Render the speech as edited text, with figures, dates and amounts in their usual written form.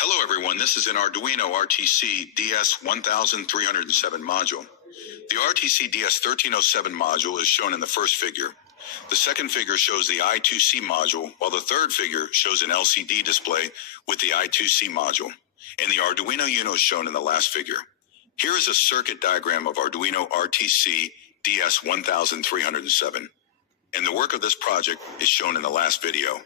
Hello everyone, this is an Arduino RTC DS1307 module. The RTC DS1307 module is shown in the first figure. The second figure shows the I2C module, while the third figure shows an LCD display with the I2C module, and the Arduino Uno is shown in the last figure. Here is a circuit diagram of Arduino RTC DS1307, and the work of this project is shown in the last video.